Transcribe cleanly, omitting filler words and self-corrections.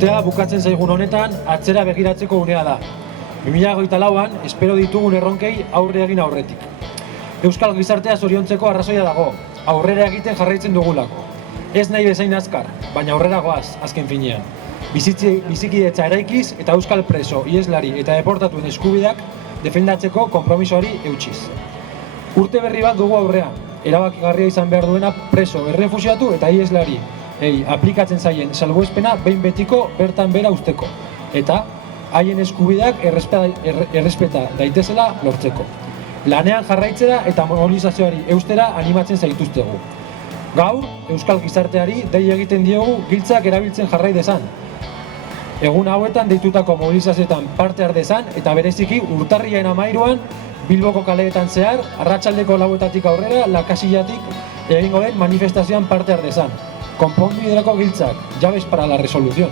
Urtea bukatzen zaigun honetan atzera begiratzeko unea da. 2024an espero ditugun erronkei aurre egin aurretik. Euskal gizartea zoriontzeko arrazoia dago, aurrera egiten jarraitzen dugulako. Ez nahi bezain azkar, baina aurrera goaz, azken finean. Bizikidetza eraikiz eta euskal preso, ieslari eta deportatuen eskubideak defendatzeko konpromisoari eutsiz. Urte berri bat dugu aurrean, erabakigarria izan behar duena preso, errefuxiatu eta ieslari aplikatzen zaien salbuespena behin betiko bertan bera usteko, eta haien eskubideak errespeta daitezela lortzeko. Lanean jarraitzera eta mobilizazioari eustera animatzen zaituztegu. Gaur, euskal gizarteari dei egiten diogu giltzak erabiltzen jarrai dezan. Egun hauetan deitutako mobilizazioetan parte har dezan eta bereziki urtarrilaren 13an Bilboko kaleetan zehar, arratsaldeko 4etatik aurrera Lakasillatik egingo den manifestazioan parte har dezan. Konponbiderako giltzak, llaves para la resolución.